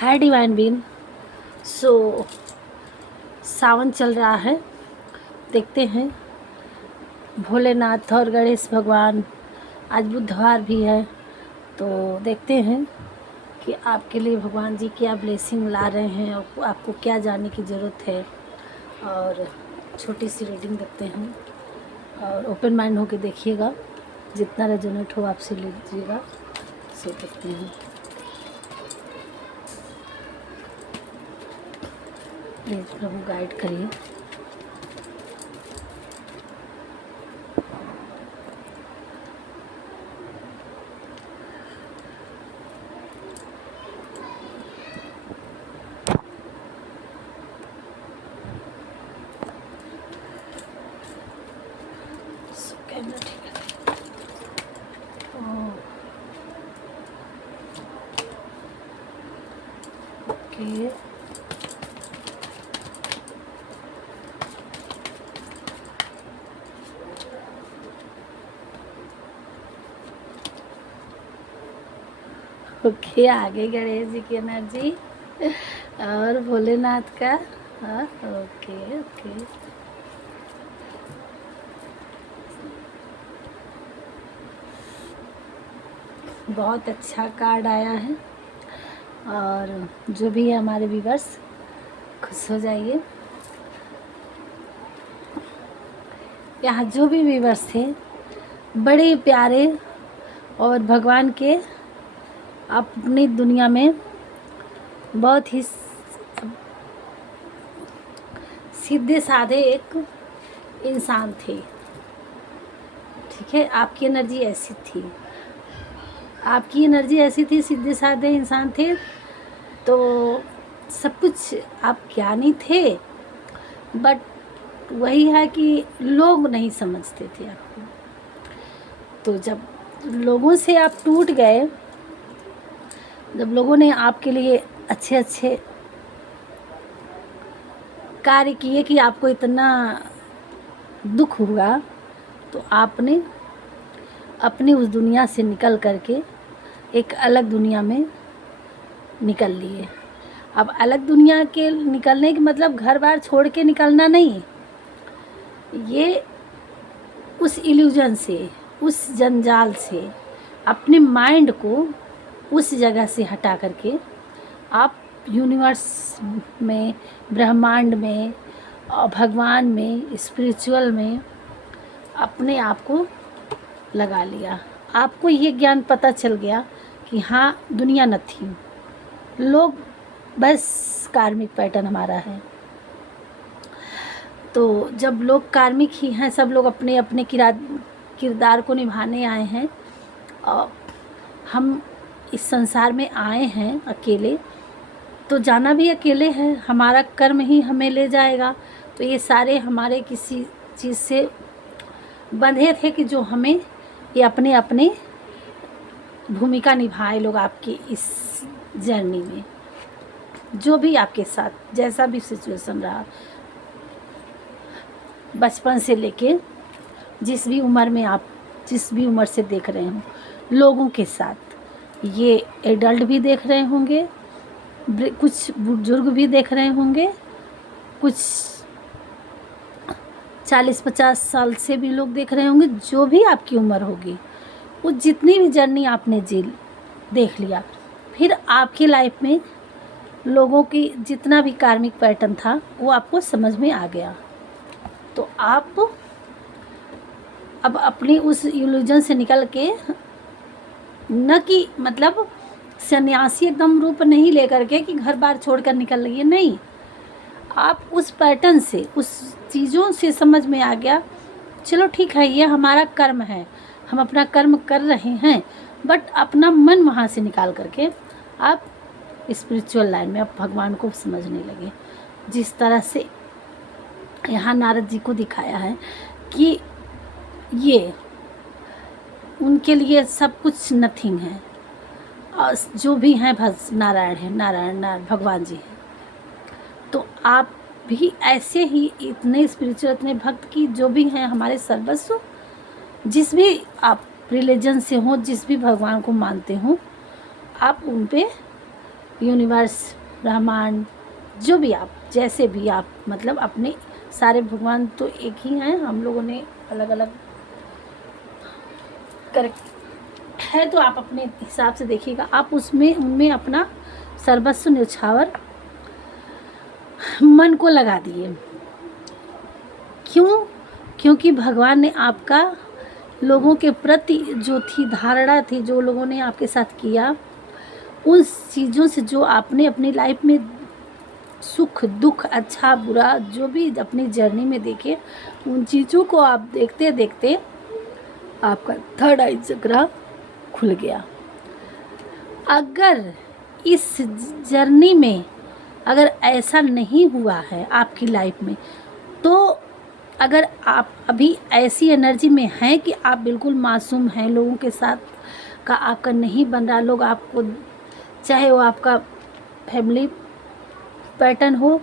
Hi divine been. सो सावन चल रहा है, देखते हैं भोलेनाथ और गणेश भगवान, आज बुधवार भी है, तो देखते हैं कि आपके लिए भगवान जी क्या ब्लेसिंग ला रहे हैं और आपको क्या जानने की ज़रूरत है। और छोटी सी रीडिंग देखते हैं और ओपन माइंड होके देखिएगा, जितना रेजोनेट हो आपसे लीजिएगा। से देखते हैं, प्लीज़ प्रभु गाइड करिए। कैमरा ठीक है। ओके, ओके, आगे गणेश जी की एनर्जी और भोलेनाथ का। हाँ, ओके ओके, बहुत अच्छा कार्ड आया है। और जो भी है हमारे व्यूअर्स, खुश हो जाइए। यहाँ जो भी व्यूअर्स थे बड़े प्यारे और भगवान के अपनी दुनिया में बहुत ही सीधे साधे एक इंसान थे। ठीक है, आपकी एनर्जी ऐसी थी, आपकी एनर्जी ऐसी थी, सीधे साधे इंसान थे, तो सब कुछ आप ज्ञानी थे, बट वही है कि लोग नहीं समझते थे आपको। तो जब लोगों से आप टूट गए, जब लोगों ने आपके लिए अच्छे अच्छे कार्य किए कि आपको इतना दुख हुआ, तो आपने अपनी उस दुनिया से निकल करके एक अलग दुनिया में निकल लिए। अब अलग दुनिया के निकलने के मतलब घर बार छोड़ के निकलना नहीं, ये उस इल्यूजन से, उस जंजाल से अपने माइंड को उस जगह से हटा करके आप यूनिवर्स में, ब्रह्मांड में और भगवान में, स्पिरिचुअल में अपने आप को लगा लिया। आपको ये ज्ञान पता चल गया कि हाँ, दुनिया न थी, लोग बस कार्मिक पैटर्न हमारा है। तो जब लोग कार्मिक ही हैं, सब लोग अपने अपने किरदार को निभाने आए हैं और हम इस संसार में आए हैं अकेले, तो जाना भी अकेले है, हमारा कर्म ही हमें ले जाएगा। तो ये सारे हमारे किसी चीज़ से बंधे थे कि जो हमें ये अपने अपने भूमिका निभाए लोग आपकी इस जर्नी में, जो भी आपके साथ जैसा भी सिचुएशन रहा, बचपन से लेके जिस भी उम्र में आप जिस भी उम्र से देख रहे हो लोगों के साथ, ये एडल्ट भी देख रहे होंगे, कुछ बुजुर्ग भी देख रहे होंगे, कुछ 40-50 साल से भी लोग देख रहे होंगे। जो भी आपकी उम्र होगी, वो जितनी भी जर्नी आपने देख लिया, फिर आपकी लाइफ में लोगों की जितना भी कार्मिक पैटर्न था वो आपको समझ में आ गया। तो आप अब अपनी उस इल्यूजन से निकल के, न कि मतलब सन्यासी एकदम रूप नहीं लेकर के कि घर बार छोड़कर निकल रही है, नहीं, आप उस पैटर्न से, उस चीज़ों से समझ में आ गया, चलो ठीक है, ये हमारा कर्म है, हम अपना कर्म कर रहे हैं, बट अपना मन वहाँ से निकाल करके आप स्पिरिचुअल लाइन में, आप भगवान को समझने लगे। जिस तरह से यहाँ नारद जी को दिखाया है कि ये उनके लिए सब कुछ नथिंग है, और जो भी हैं नारायण है, नारायण भगवान जी हैं। तो आप भी ऐसे ही इतने स्पिरिचुअल, इतने भक्त की जो भी हैं हमारे सर्वस्व, जिस भी आप रिलीजन से हो, जिस भी भगवान को मानते हो, आप उन पे यूनिवर्स, ब्रह्मांड, जो भी आप जैसे भी आप मतलब अपने सारे भगवान तो एक ही हैं, हम लोगों ने अलग अलग कर है, तो आप अपने हिसाब से देखिएगा। आप उसमें उनमें अपना सर्वस्व न्यौछावर मन को लगा दिए। क्यों? क्योंकि भगवान ने आपका लोगों के प्रति जो थी धारणा थी, जो लोगों ने आपके साथ किया, उन चीज़ों से जो आपने अपनी लाइफ में सुख दुख अच्छा बुरा जो भी अपनी जर्नी में देखे, उन चीज़ों को आप देखते देखते आपका थर्ड आई चक्रा खुल गया। अगर इस जर्नी में अगर ऐसा नहीं हुआ है आपकी लाइफ में, तो अगर आप अभी ऐसी एनर्जी में हैं कि आप बिल्कुल मासूम हैं, लोगों के साथ का आपका नहीं बन रहा, लोग आपको चाहे वो आपका फैमिली पैटर्न हो,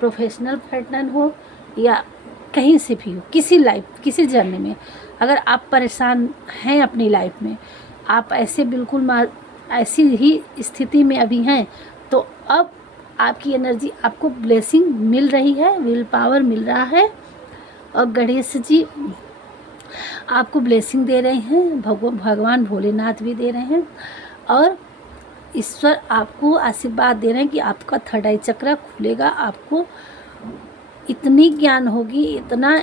प्रोफेशनल पैटर्न हो, या कहीं से भी हो, किसी जर्नी में अगर आप परेशान हैं अपनी लाइफ में, आप ऐसे बिल्कुल ऐसी ही स्थिति में अभी हैं, तो अब आपकी एनर्जी आपको ब्लेसिंग मिल रही है, विल पावर मिल रहा है, और गणेश जी आपको ब्लेसिंग दे रहे हैं, भगवान भोलेनाथ भी दे रहे हैं, और ईश्वर आपको आशीर्वाद दे रहे हैं कि आपका थर्ड आई चक्र खुलेगा। आपको इतनी ज्ञान होगी, इतना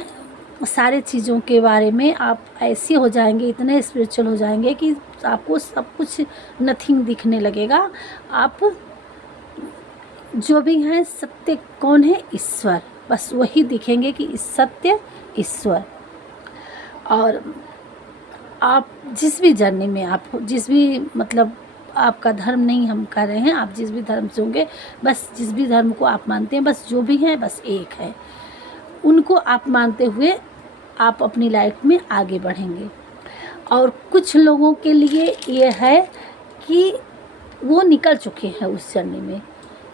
सारे चीज़ों के बारे में आप ऐसे हो जाएंगे, इतने स्पिरिचुअल हो जाएंगे कि आपको सब कुछ नथिंग दिखने लगेगा। आप जो भी हैं, सत्य कौन है? ईश्वर, बस वही दिखेंगे कि सत्य ईश्वर। और आप जिस भी जर्नी में आप जिस भी मतलब आपका धर्म नहीं हम कर रहे हैं, आप जिस भी धर्म से होंगे, बस जिस भी धर्म को आप मानते हैं, बस जो भी हैं बस एक है, उनको आप मानते हुए आप अपनी लाइफ में आगे बढ़ेंगे। और कुछ लोगों के लिए ये है कि वो निकल चुके हैं उस जर्नी में,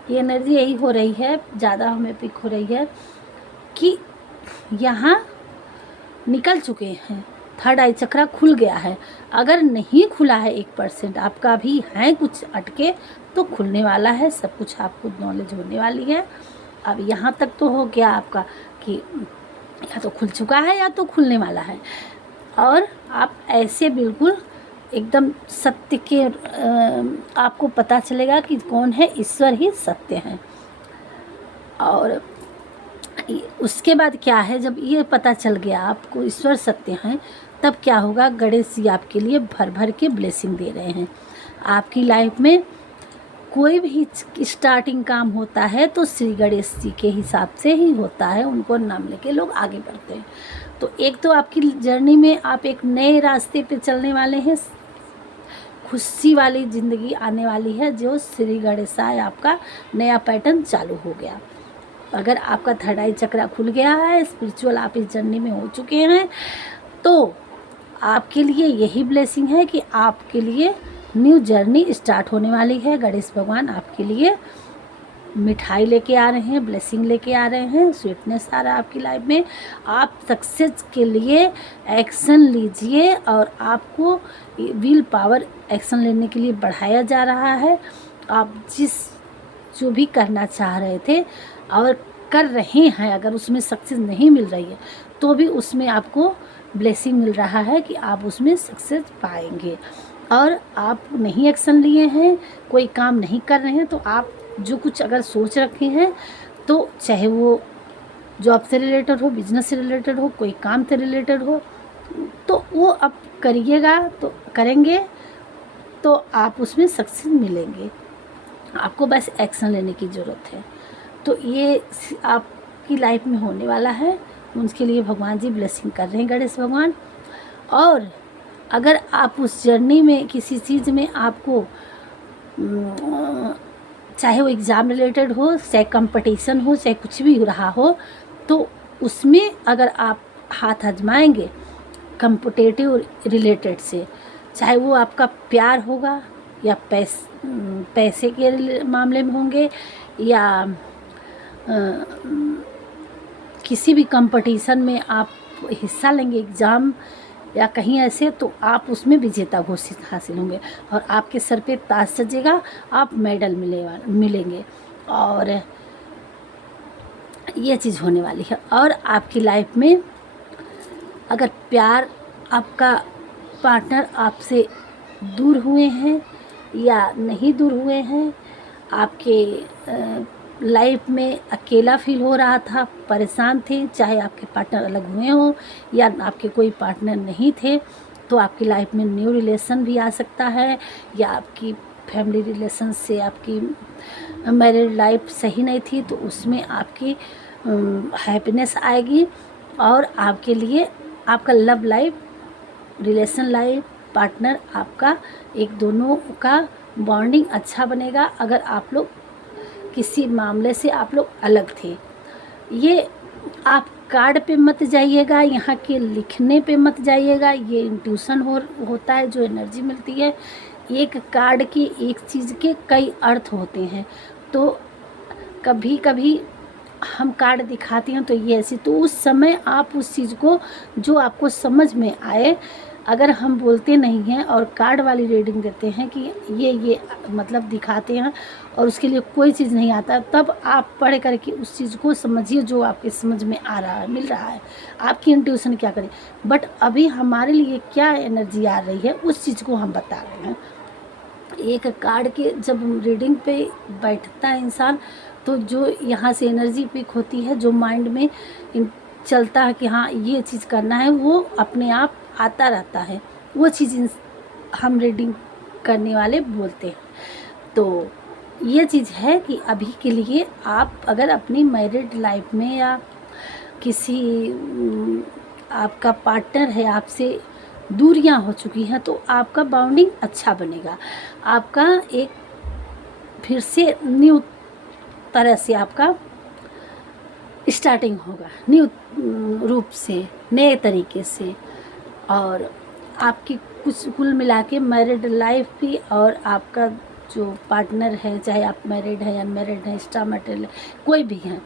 ये एनर्जी यही हो रही है, ज़्यादा हमें पिक हो रही है कि यहाँ निकल चुके हैं, थर्ड आई चक्रा खुल गया है। अगर नहीं खुला है 1% आपका भी है कुछ अटके, तो खुलने वाला है, सब कुछ आपको नॉलेज होने वाली है। अब यहाँ तक तो हो गया आपका कि या तो खुल चुका है या तो खुलने वाला है, और आप ऐसे बिल्कुल एकदम सत्य के आपको पता चलेगा कि कौन है, ईश्वर ही सत्य है। और उसके बाद क्या है, जब ये पता चल गया आपको ईश्वर सत्य हैं, तब क्या होगा, गणेश जी आपके लिए भर भर के ब्लेसिंग दे रहे हैं। आपकी लाइफ में कोई भी स्टार्टिंग काम होता है तो श्री गणेश जी के हिसाब से ही होता है, उनको नाम लेके लोग आगे बढ़ते हैं। तो एक तो आपकी जर्नी में आप एक नए रास्ते पे चलने वाले हैं, खुशी वाली ज़िंदगी आने वाली है, जो श्री गणेशाय आपका नया पैटर्न चालू हो गया। अगर आपका थर्ड आई चक्रा खुल गया है, स्पिरिचुअल आप इस जर्नी में हो चुके हैं, तो आपके लिए यही ब्लेसिंग है कि आपके लिए न्यू जर्नी स्टार्ट होने वाली है। गणेश भगवान आपके लिए मिठाई लेके आ रहे हैं, ब्लेसिंग लेके आ रहे हैं, स्वीटनेस आ रहा है आपकी लाइफ में। आप सक्सेस के लिए एक्शन लीजिए, और आपको विल पावर एक्शन लेने के लिए बढ़ाया जा रहा है। आप जो भी करना चाह रहे थे और कर रहे हैं, अगर उसमें सक्सेस नहीं मिल रही है तो भी उसमें आपको ब्लेसिंग मिल रहा है कि आप उसमें सक्सेस पाएंगे। और आप नहीं एक्शन लिए हैं, कोई काम नहीं कर रहे हैं, तो आप जो कुछ अगर सोच रखे हैं, तो चाहे वो जॉब से रिलेटेड हो, बिजनेस से रिलेटेड हो, कोई काम से रिलेटेड हो, तो वो आप करिएगा, तो करेंगे तो आप उसमें सक्सेस मिलेंगे। आपको बस एक्शन लेने की ज़रूरत है। तो ये आपकी लाइफ में होने वाला है, उसके लिए भगवान जी ब्लेसिंग कर रहे हैं, गणेश भगवान। और अगर आप उस जर्नी में किसी चीज़ में आपको चाहे वो एग्ज़ाम रिलेटेड हो, चाहे कंपटीशन हो, चाहे कुछ भी हो रहा हो, तो उसमें अगर आप हाथ आजमाएंगे कम्पिटिटिव रिलेटेड से, चाहे वो आपका प्यार होगा या पैसे के मामले में होंगे, या किसी भी कंपटीशन में आप हिस्सा लेंगे, एग्ज़ाम या कहीं ऐसे, तो आप उसमें विजेता घोषित हासिल होंगे और आपके सर पे ताज सजेगा, आप मेडल मिलेंगे। और ये चीज़ होने वाली है। और आपकी लाइफ में अगर प्यार, आपका पार्टनर आपसे दूर हुए हैं या नहीं दूर हुए हैं, आपके लाइफ में अकेला फील हो रहा था, परेशान थे, चाहे आपके पार्टनर अलग हुए हों या आपके कोई पार्टनर नहीं थे, तो आपकी लाइफ में न्यू रिलेशन भी आ सकता है, या आपकी फैमिली रिलेशन से आपकी मैरिड लाइफ सही नहीं थी तो उसमें आपकी हैप्पीनेस आएगी। और आपके लिए आपका love life, relation life, partner आपका एक दोनों का बॉन्डिंग अच्छा बनेगा। अगर आप लोग किसी मामले से आप लोग अलग थे, ये आप कार्ड पे मत जाइएगा, यहाँ के लिखने पे मत जाइएगा, ये इंट्यूशन होता है, जो एनर्जी मिलती है। एक कार्ड की, एक चीज़ के कई अर्थ होते हैं, तो कभी कभी हम कार्ड दिखाते हैं तो ये ऐसी, तो उस समय आप उस चीज़ को जो आपको समझ में आए, अगर हम बोलते नहीं हैं और कार्ड वाली रीडिंग देते हैं कि ये मतलब दिखाते हैं और उसके लिए कोई चीज़ नहीं आता, तब आप पढ़ करके उस चीज़ को समझिए जो आपके समझ में आ रहा है, मिल रहा है, आपकी इंट्यूशन क्या करे। बट अभी हमारे लिए क्या एनर्जी आ रही है उस चीज़ को हम बता रहे हैं। एक कार्ड के जब रीडिंग पे बैठता है इंसान, तो जो यहाँ से एनर्जी पिक होती है, जो माइंड में चलता है कि हाँ ये चीज़ करना है, वो अपने आप आता रहता है, वो चीज़ हम रीडिंग करने वाले बोलते हैं। तो ये चीज़ है कि अभी के लिए आप अगर अपनी मैरिड लाइफ में या किसी आपका पार्टनर है आपसे दूरियां हो चुकी हैं, तो आपका बाउंडिंग अच्छा बनेगा, आपका एक फिर से न्यू तरह से आपका स्टार्टिंग होगा, न्यू रूप से, नए तरीके से। और आपकी कुल मिला के मैरिड लाइफ भी और आपका जो पार्टनर है, चाहे आप मैरिड हैं अनमैरिड हैं, एक्स्ट्रा मैरिटल कोई भी हैं,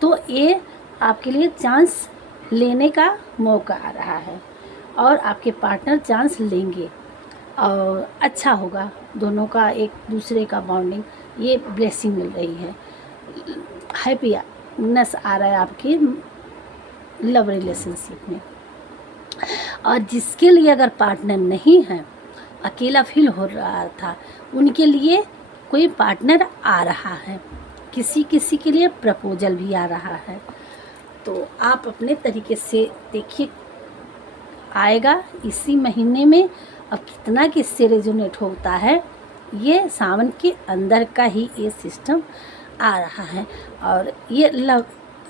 तो ये आपके लिए चांस लेने का मौका आ रहा है और आपके पार्टनर चांस लेंगे और अच्छा होगा, दोनों का एक दूसरे का बॉन्डिंग, ये ब्लेसिंग मिल रही है, हैप्पीनेस आ रहा है आपकी लव रिलेशनशिप में। और जिसके लिए अगर पार्टनर नहीं है, अकेला फील हो रहा था, उनके लिए कोई पार्टनर आ रहा है, किसी किसी के लिए प्रपोजल भी आ रहा है। तो आप अपने तरीके से देखिए, आएगा इसी महीने में। अब कितना किससे रेजोनेट होता है, ये सावन के अंदर का ही ये सिस्टम आ रहा है। और ये लव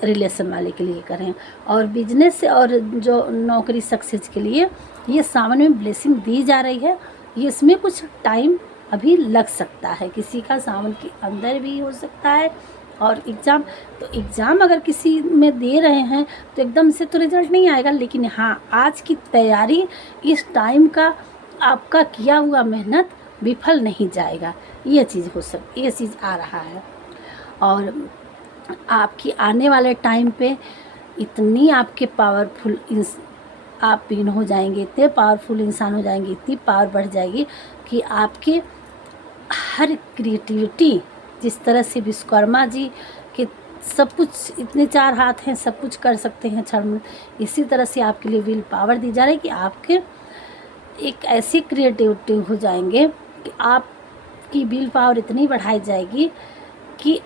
रिलेशन वाले के लिए करें, और बिजनेस और जो नौकरी सक्सेस के लिए ये सावन में ब्लेसिंग दी जा रही है। ये इसमें कुछ टाइम अभी लग सकता है, किसी का सावन के अंदर भी हो सकता है। और एग्ज़ाम, तो एग्ज़ाम अगर किसी में दे रहे हैं तो एकदम से तो रिज़ल्ट नहीं आएगा, लेकिन हाँ आज की तैयारी, इस टाइम का आपका किया हुआ मेहनत विफल नहीं जाएगा, ये चीज़ ये चीज़ आ रहा है। और आपकी आने वाले टाइम पे इतनी आपके पावरफुल आप बीन हो जाएंगे, इतने पावरफुल इंसान हो जाएंगे, इतनी पावर बढ़ जाएगी कि आपके हर क्रिएटिविटी, जिस तरह से विश्वकर्मा जी के सब कुछ, इतने 4 हाथ हैं, सब कुछ कर सकते हैं क्षण में, इसी तरह से आपके लिए विल पावर दी जा रही है कि आपके एक ऐसी क्रिएटिविटी हो जाएंगे कि आपकी विल पावर इतनी बढ़ाई जाएगी कि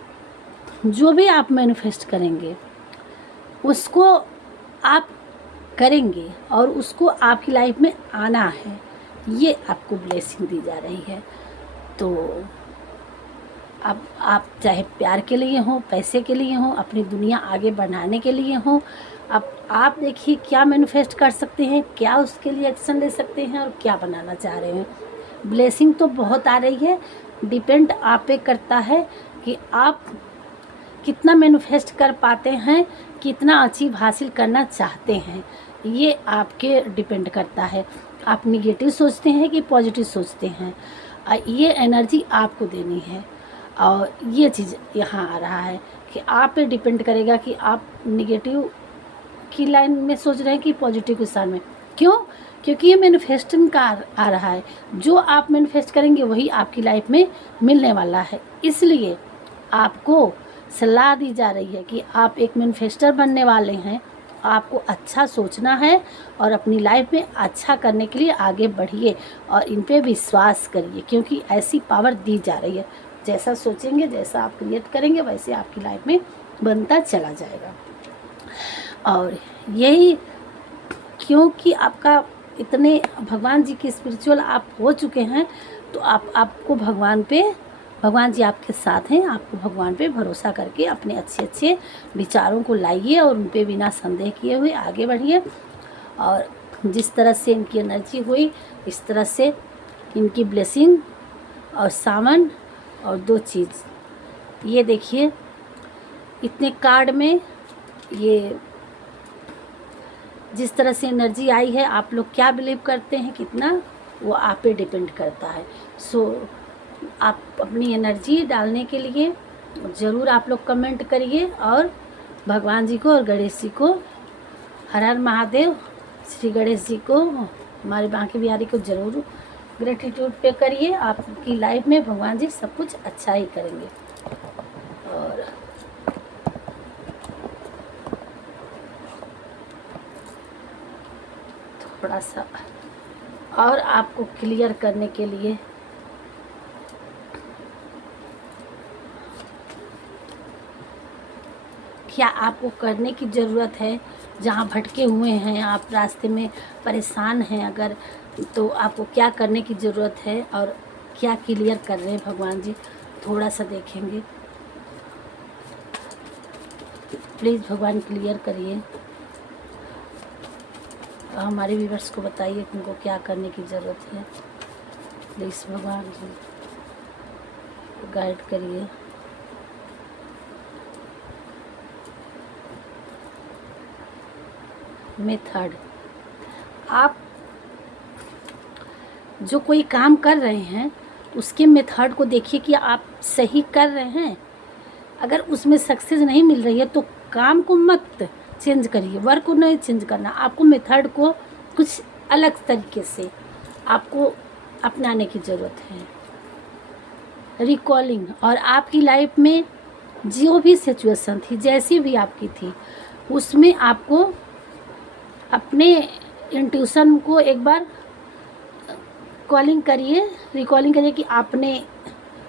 जो भी आप मैनिफेस्ट करेंगे उसको आप करेंगे और उसको आपकी लाइफ में आना है, ये आपको ब्लेसिंग दी जा रही है। तो अब आप चाहे प्यार के लिए हो, पैसे के लिए हो, अपनी दुनिया आगे बढ़ाने के लिए हो, अब आप देखिए क्या मैनिफेस्ट कर सकते हैं, क्या उसके लिए एक्शन ले सकते हैं और क्या बनाना चाह रहे हैं। ब्लेसिंग तो बहुत आ रही है, डिपेंड आप पे करता है कि आप कितना मैनिफेस्ट कर पाते हैं, कितना अचीव हासिल करना चाहते हैं, ये आपके डिपेंड करता है। आप निगेटिव सोचते हैं कि पॉजिटिव सोचते हैं, ये एनर्जी आपको देनी है। और ये चीज़ यहाँ आ रहा है कि आप पे डिपेंड करेगा कि आप निगेटिव की लाइन में सोच रहे हैं कि पॉजिटिव के साथ में। क्यों? क्योंकि ये मैनिफेस्टिंग का आ रहा है। जो आप मैनिफेस्ट करेंगे वही आपकी लाइफ में मिलने वाला है। इसलिए आपको सलाह दी जा रही है कि आप एक मैनिफेस्टर बनने वाले हैं। आपको अच्छा सोचना है और अपनी लाइफ में अच्छा करने के लिए आगे बढ़िए और इन पे विश्वास करिए, क्योंकि ऐसी पावर दी जा रही है। जैसा सोचेंगे, जैसा आप क्रिएट करेंगे, वैसे आपकी लाइफ में बनता चला जाएगा। और यही क्योंकि आपका इतने भगवान जी की स्पिरिचुअल आप हो चुके हैं, तो आपको भगवान जी आपके साथ हैं। आपको भगवान पे भरोसा करके अपने अच्छे विचारों को लाइए और उन पे बिना संदेह किए हुए आगे बढ़िए। और जिस तरह से इनकी एनर्जी हुई, इस तरह से इनकी ब्लेसिंग और सावन और 2 चीज़, ये देखिए इतने कार्ड में ये जिस तरह से एनर्जी आई है, आप लोग क्या बिलीव करते हैं कितना, वो आप पे डिपेंड करता है। आप अपनी एनर्जी डालने के लिए ज़रूर आप लोग कमेंट करिए और भगवान जी को और गणेश जी को, हर हर महादेव, श्री गणेश जी को, हमारे बांके बिहारी को ज़रूर ग्रेटिट्यूड पे करिए। आपकी लाइफ में भगवान जी सब कुछ अच्छा ही करेंगे। और थोड़ा सा और आपको क्लियर करने के लिए क्या आपको करने की ज़रूरत है, जहाँ भटके हुए हैं आप, रास्ते में परेशान हैं अगर, तो आपको क्या करने की ज़रूरत है और क्या क्लियर कर रहे हैं भगवान जी, थोड़ा सा देखेंगे। प्लीज़ भगवान क्लियर करिए, हमारे व्यूअर्स को बताइए कि उनको क्या करने की ज़रूरत है। प्लीज़ भगवान जी गाइड करिए। मेथड, आप जो कोई काम कर रहे हैं उसके मेथड को देखिए कि आप सही कर रहे हैं। अगर उसमें सक्सेस नहीं मिल रही है तो काम को मत चेंज करिए, वर्क को नहीं चेंज करना, आपको मेथड को कुछ अलग तरीके से आपको अपनाने की ज़रूरत है। रिकॉलिंग, और आपकी लाइफ में जो भी सिचुएशन थी, जैसी भी आपकी थी, उसमें आपको अपने इंट्यूशन को एक बार रिकॉलिंग करिए कि आपने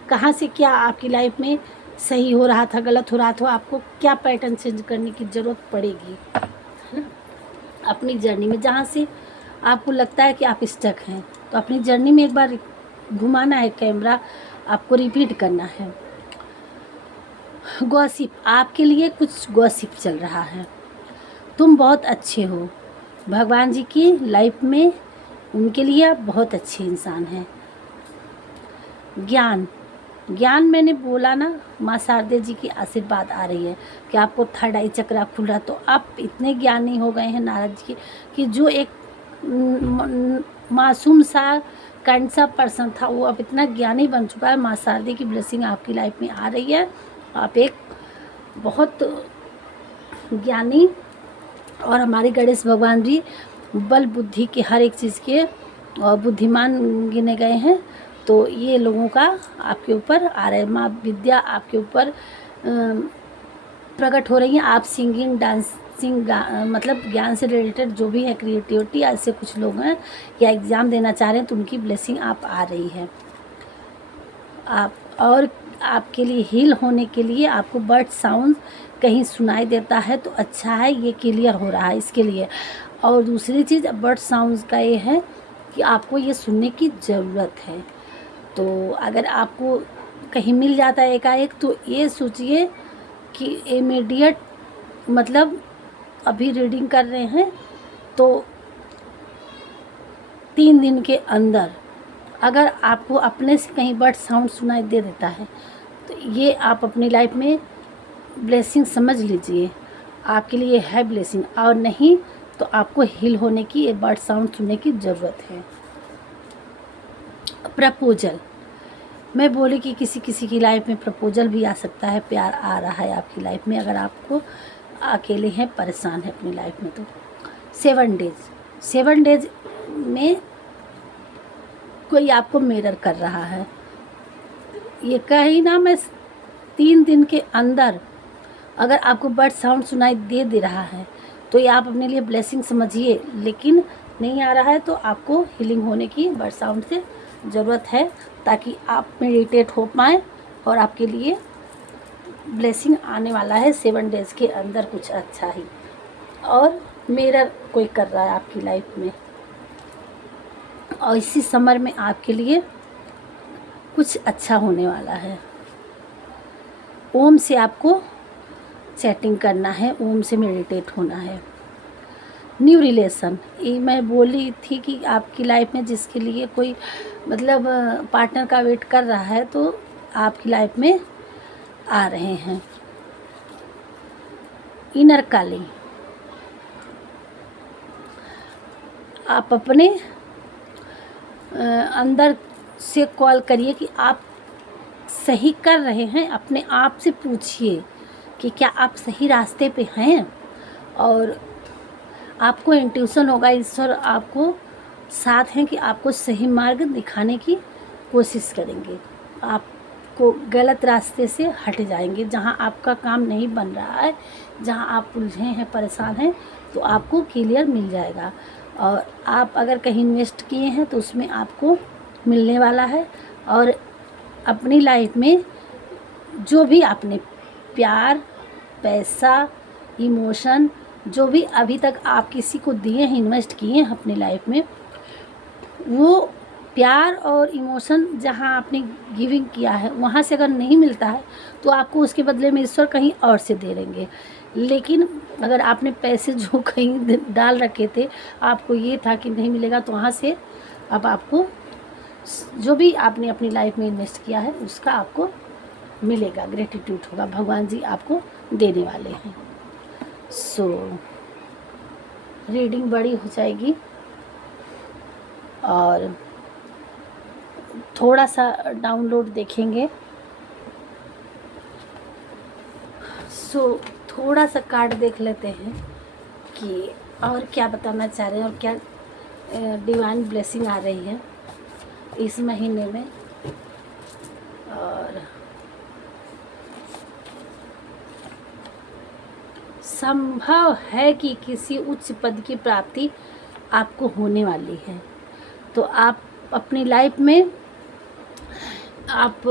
कहाँ से क्या आपकी लाइफ में सही हो रहा था, गलत हो रहा था, आपको क्या पैटर्न चेंज करने की ज़रूरत पड़ेगी, है ना। अपनी जर्नी में जहाँ से आपको लगता है कि आप स्टक हैं, तो अपनी जर्नी में एक बार घुमाना है कैमरा, आपको रिपीट करना है। गॉसिप, आपके लिए कुछ गॉसिप चल रहा है, तुम बहुत अच्छे हो, भगवान जी की लाइफ में उनके लिए आप बहुत अच्छे इंसान हैं। ज्ञान मैंने बोला ना, माँ शारदे जी की आशीर्वाद आ रही है कि आपको थर्ड आई चक्रा खुल रहा, तो आप इतने ज्ञानी हो गए हैं नारद जी कि जो एक मासूम सा काइंड सा पर्सन था वो अब इतना ज्ञानी बन चुका है। माँ शारदे की ब्लेसिंग आपकी लाइफ में आ रही है, आप एक बहुत ज्ञानी, और हमारे गणेश भगवान जी बल बुद्धि के हर एक चीज़ के बुद्धिमान गिने गए हैं। तो ये लोगों का आपके ऊपर आ रहा है, माँ विद्या आपके ऊपर प्रकट हो रही है। आप सिंगिंग, डांसिंग, मतलब ज्ञान से रिलेटेड जो भी है, क्रिएटिविटी, ऐसे कुछ लोग हैं या एग्ज़ाम देना चाह रहे हैं तो उनकी ब्लेसिंग आप आ रही है। आप और आपके लिए हील होने के लिए आपको बर्ड साउंड कहीं सुनाई देता है तो अच्छा है, ये क्लियर हो रहा है इसके लिए। और दूसरी चीज़ बर्ड साउंड्स का ये है कि आपको ये सुनने की ज़रूरत है। तो अगर आपको कहीं मिल जाता है एकाएक, तो ये सोचिए कि इमीडिएट, मतलब अभी रीडिंग कर रहे हैं तो 3 दिन के अंदर अगर आपको अपने से कहीं बर्ड साउंड सुनाई दे देता है तो ये आप अपनी लाइफ में ब्लेसिंग समझ लीजिए, आपके लिए है ब्लेसिंग। और नहीं तो आपको हील होने की, बर्ड साउंड सुनने की ज़रूरत है। प्रपोजल, मैं बोली कि किसी की लाइफ में प्रपोजल भी आ सकता है, प्यार आ रहा है आपकी लाइफ में, अगर आपको अकेले हैं, परेशान है अपनी लाइफ में। तो 7 डेज में कोई आपको मिरर कर रहा है। ये कहीं ना, मैं 3 दिन के अंदर अगर आपको बर्ड साउंड सुनाई दे रहा है तो ये आप अपने लिए ब्लेसिंग समझिए, लेकिन नहीं आ रहा है तो आपको हीलिंग होने की बर्ड साउंड से ज़रूरत है, ताकि आप मेडिटेट हो पाएँ और आपके लिए ब्लेसिंग आने वाला है 7 डेज़ के अंदर, कुछ अच्छा ही। और मिरर कोई कर रहा है आपकी लाइफ में, और इसी समर में आपके लिए कुछ अच्छा होने वाला है। ओम से आपको चैटिंग करना है, ओम से मेडिटेट होना है। न्यू रिलेशन, ये मैं बोली थी कि आपकी लाइफ में जिसके लिए कोई मतलब पार्टनर का वेट कर रहा है, तो आपकी लाइफ में आ रहे हैं। इनर कॉलिंग, आप अपने अंदर से कॉल करिए कि आप सही कर रहे हैं। अपने आप से पूछिए कि क्या आप सही रास्ते पे हैं, और आपको इंट्यूशन होगा, ईश्वर आपको साथ हैं कि आपको सही मार्ग दिखाने की कोशिश करेंगे। आपको गलत रास्ते से हट जाएंगे, जहां आपका काम नहीं बन रहा है, जहां आप उलझे हैं, परेशान हैं, तो आपको क्लियर मिल जाएगा। और आप अगर कहीं इन्वेस्ट किए हैं तो उसमें आपको मिलने वाला है। और अपनी लाइफ में जो भी आपने प्यार, पैसा, इमोशन, जो भी अभी तक आप किसी को दिए हैं, इन्वेस्ट किए हैं अपनी लाइफ में, वो प्यार और इमोशन जहाँ आपने गिविंग किया है वहाँ से अगर नहीं मिलता है तो आपको उसके बदले में ईश्वर कहीं और से दे देंगे। लेकिन अगर आपने पैसे जो कहीं डाल रखे थे, आपको ये था कि नहीं मिलेगा, तो वहाँ से अब आपको जो भी आपने अपनी लाइफ में इन्वेस्ट किया है उसका आपको मिलेगा, ग्रेटिट्यूड होगा, भगवान जी आपको देने वाले हैं। सो रीडिंग बड़ी हो जाएगी और थोड़ा सा डाउनलोड देखेंगे। सो थोड़ा सा कार्ड देख लेते हैं कि और क्या बताना चाह रहे हैं और क्या डिवाइन ब्लेसिंग आ रही है इस महीने में। और संभव है कि किसी उच्च पद की प्राप्ति आपको होने वाली है। तो आप अपनी लाइफ में आप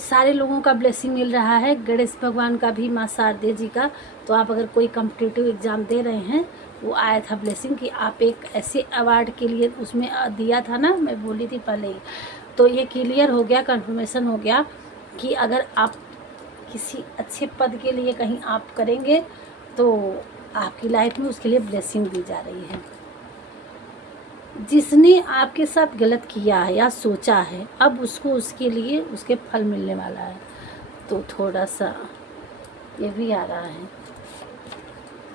सारे लोगों का ब्लेसिंग मिल रहा है, गणेश भगवान का भी, माँ शारदे जी का। तो आप अगर कोई कॉम्पिटिटिव एग्ज़ाम दे रहे हैं, वो आया था ब्लेसिंग कि आप एक ऐसे अवार्ड के लिए उसमें दिया था ना, मैं बोली थी पहले ही, तो ये क्लियर हो गया, कंफर्मेशन हो गया कि अगर आप किसी अच्छे पद के लिए कहीं आप करेंगे तो आपकी लाइफ में उसके लिए ब्लेसिंग दी जा रही है। जिसने आपके साथ गलत किया है या सोचा है, अब उसको उसके लिए उसके फल मिलने वाला है। तो थोड़ा सा ये भी आ रहा है,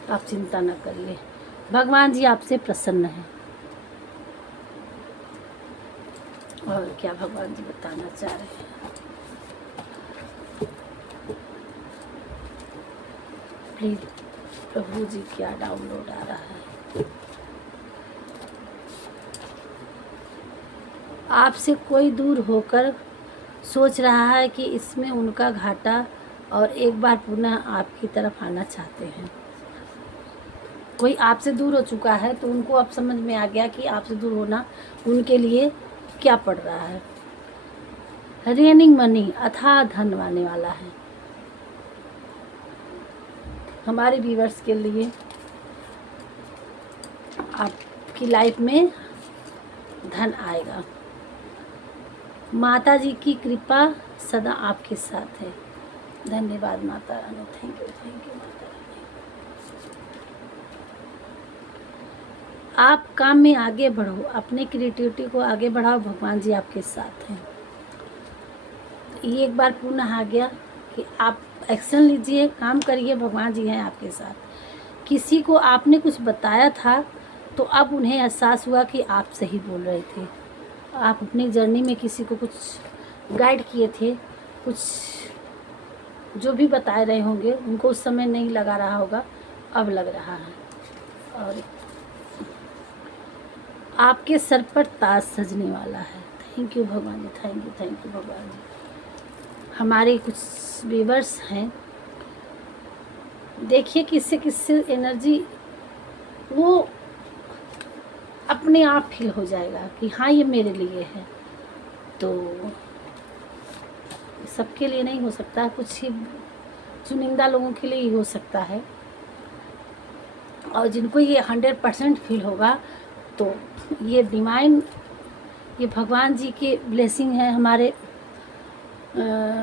आप चिंता न करिए, भगवान जी आपसे प्रसन्न हैं। और क्या भगवान जी बताना चाह रहे हैं, प्लीज प्रभु जी, क्या डाउनलोड आ रहा है। आपसे कोई दूर होकर सोच रहा है कि इसमें उनका घाटा, और एक बार पुनः आपकी तरफ आना चाहते हैं। कोई आपसे दूर हो चुका है तो उनको अब समझ में आ गया कि आपसे दूर होना उनके लिए क्या पड़ रहा है। रेनिंग मनी, अथाह धन आने वाला है हमारे व्यूअर्स के लिए। आपकी लाइफ में धन आएगा, माता जी की कृपा सदा आपके साथ है। धन्यवाद माता रानी, थैंक यू माता रानी। आप काम में आगे बढ़ो, अपने क्रिएटिविटी को आगे बढ़ाओ, भगवान जी आपके साथ हैं। ये एक बार पुनः आ गया कि आप एक्शन लीजिए, काम करिए, भगवान जी हैं आपके साथ। किसी को आपने कुछ बताया था तो अब उन्हें एहसास हुआ कि आप सही बोल रहे थे। आप अपनी जर्नी में किसी को कुछ गाइड किए थे, कुछ जो भी बता रहे होंगे उनको उस समय नहीं लगा रहा होगा, अब लग रहा है। और आपके सर पर ताज सजने वाला है। थैंक यू भगवान जी, थैंक यू भगवान जी। हमारे कुछ व्यूअर्स हैं, देखिए किससे किससे एनर्जी वो अपने आप फील हो जाएगा कि हाँ ये मेरे लिए है। तो सबके लिए नहीं हो सकता, कुछ ही चुनिंदा लोगों के लिए ही हो सकता है, और जिनको ये 100% फील होगा तो ये डिवाइन, ये भगवान जी के ब्लेसिंग है। हमारे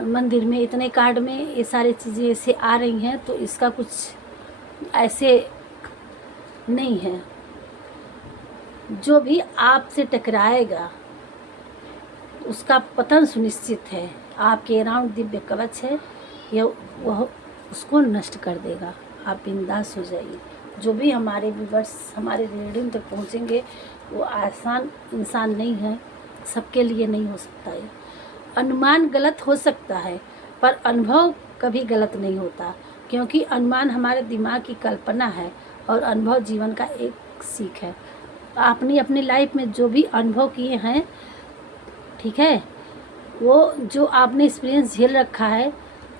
मंदिर में इतने कार्ड में ये सारी चीज़ें ऐसे आ रही हैं, तो इसका कुछ ऐसे नहीं है। जो भी आपसे टकराएगा उसका पतन सुनिश्चित है। आपके अराउंड दिव्य कवच है, या वह उसको नष्ट कर देगा। आप बिंदास हो जाइए। जो भी हमारे व्यूअर्स हमारे रीडिंग तक पहुंचेंगे वो आसान इंसान नहीं है, सबके लिए नहीं हो सकता है। अनुमान गलत हो सकता है पर अनुभव कभी गलत नहीं होता, क्योंकि अनुमान हमारे दिमाग की कल्पना है और अनुभव जीवन का एक सीख है। आपने अपनी लाइफ में जो भी अनुभव किए हैं, ठीक है, वो जो आपने एक्सपीरियंस झेल रखा है,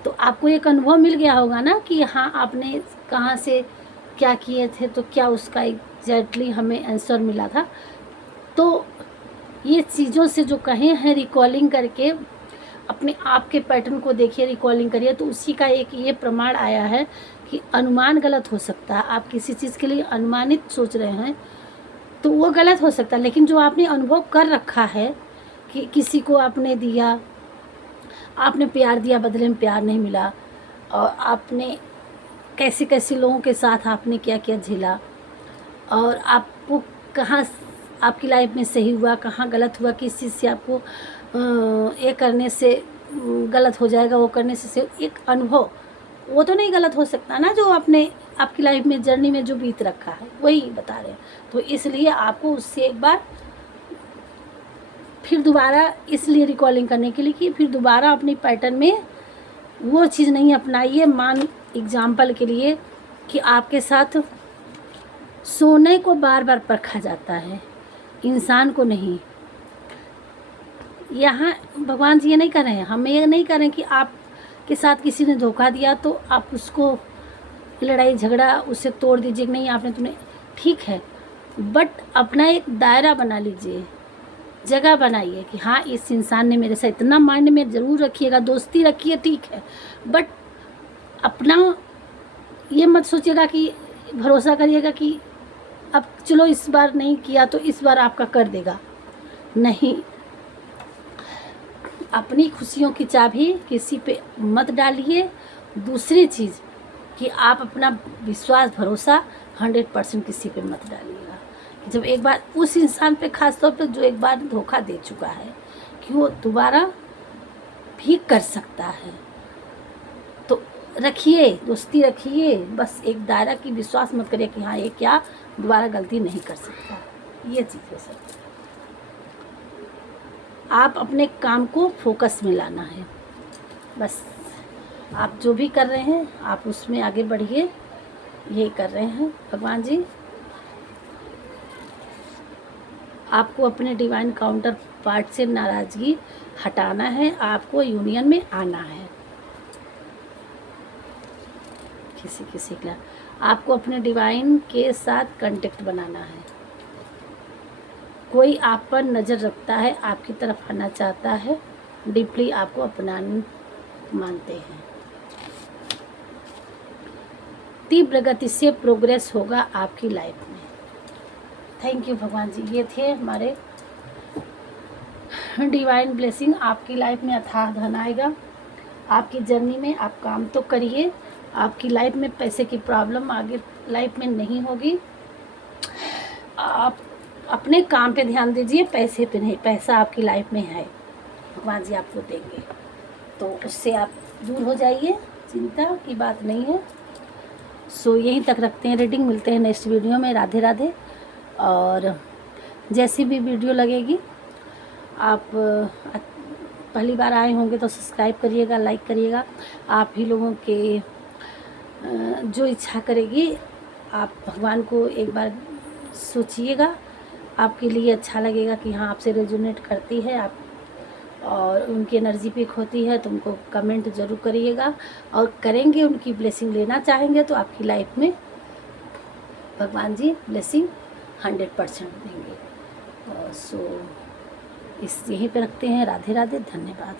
तो आपको एक अनुभव मिल गया होगा ना कि हाँ आपने कहाँ से क्या किए थे, तो क्या उसका एग्जैक्टली हमें आंसर मिला था। तो ये चीज़ों से जो कहे हैं रिकॉलिंग करके अपने आप के पैटर्न को देखिए, रिकॉलिंग करिए, तो उसी का एक ये प्रमाण आया है कि अनुमान गलत हो सकता है। आप किसी चीज़ के लिए अनुमानित सोच रहे हैं तो वो गलत हो सकता है, लेकिन जो आपने अनुभव कर रखा है कि किसी को आपने दिया, आपने प्यार दिया, बदले में प्यार नहीं मिला, और आपने कैसे कैसे लोगों के साथ आपने क्या क्या झेला, और आपको कहाँ आपकी लाइफ में सही हुआ, कहाँ गलत हुआ, किस चीज़ से आपको ये करने से गलत हो जाएगा, वो करने से एक अनुभव, वो तो नहीं गलत हो सकता ना। जो आपने आपकी लाइफ में जर्नी में जो बीत रखा है वही बता रहे हैं। तो इसलिए आपको उससे एक बार फिर दोबारा, इसलिए रिकॉलिंग करने के लिए कि फिर दोबारा अपनी पैटर्न में वो चीज़ नहीं अपनाइए। मान एग्जाम्पल के लिए कि आपके साथ सोने को बार बार परखा जाता है, इंसान को नहीं। यहाँ भगवान जी ये नहीं कर रहे हैं, हमें ये नहीं कर रहे हैं कि आपके साथ किसी ने धोखा दिया तो आप उसको लड़ाई झगड़ा उससे तोड़ दीजिए, नहीं आपने तुमने, ठीक है, बट अपना एक दायरा बना लीजिए, जगह बनाइए कि हाँ इस इंसान ने मेरे साथ, इतना माइंड में ज़रूर रखिएगा, दोस्ती रखिए ठीक है, बट अपना ये मत सोचिएगा कि भरोसा करिएगा कि अब चलो इस बार नहीं किया तो इस बार आपका कर देगा, नहीं। अपनी खुशियों की चाबी किसी पे मत डालिए। दूसरी चीज़ कि आप अपना विश्वास भरोसा 100% किसी पे मत डालिएगा। जब एक बार उस इंसान पे खास तौर पे जो एक बार धोखा दे चुका है कि वो दोबारा भी कर सकता है, तो रखिए, दोस्ती रखिए, बस एक दायरा की विश्वास मत करिए कि हाँ ये क्या दोबारा गलती नहीं कर सकता। ये चीज़ है सर, आप अपने काम को फोकस में लाना है, बस आप जो भी कर रहे हैं आप उसमें आगे बढ़िए, ये कर रहे हैं। भगवान जी आपको अपने डिवाइन काउंटर पार्ट से नाराज़गी हटाना है, आपको यूनियन में आना है। किसी के आपको अपने डिवाइन के साथ कांटेक्ट बनाना है। कोई आप पर नज़र रखता है, आपकी तरफ आना चाहता है, डीपली आपको अपना मानते हैं। तीव्र गति से प्रोग्रेस होगा आपकी लाइफ में। थैंक यू भगवान जी। ये थे हमारे डिवाइन ब्लेसिंग। आपकी लाइफ में अथाह धन आएगा, आपकी जर्नी में आप काम तो करिए, आपकी लाइफ में पैसे की प्रॉब्लम आगे लाइफ में नहीं होगी। आप अपने काम पे ध्यान दीजिए, पैसे पे नहीं। पैसा आपकी लाइफ में है, भगवान जी आपको देंगे, तो उससे आप दूर हो जाइए, चिंता की बात नहीं है। सो यहीं तक रखते हैं रीडिंग, मिलते हैं नेक्स्ट वीडियो में। राधे राधे। और जैसी भी वीडियो लगेगी, आप पहली बार आए होंगे तो सब्सक्राइब करिएगा, लाइक करिएगा। आप ही लोगों के जो इच्छा करेगी, आप भगवान को एक बार सोचिएगा आपके लिए अच्छा लगेगा कि हाँ आपसे रेजोनेट करती है आप और उनकी एनर्जी पिक होती है, तो उनको कमेंट ज़रूर करिएगा और करेंगे, उनकी ब्लेसिंग लेना चाहेंगे तो आपकी लाइफ में भगवान जी ब्लेसिंग 100% देंगे। सो यहीं पे रखते हैं। राधे राधे, धन्यवाद।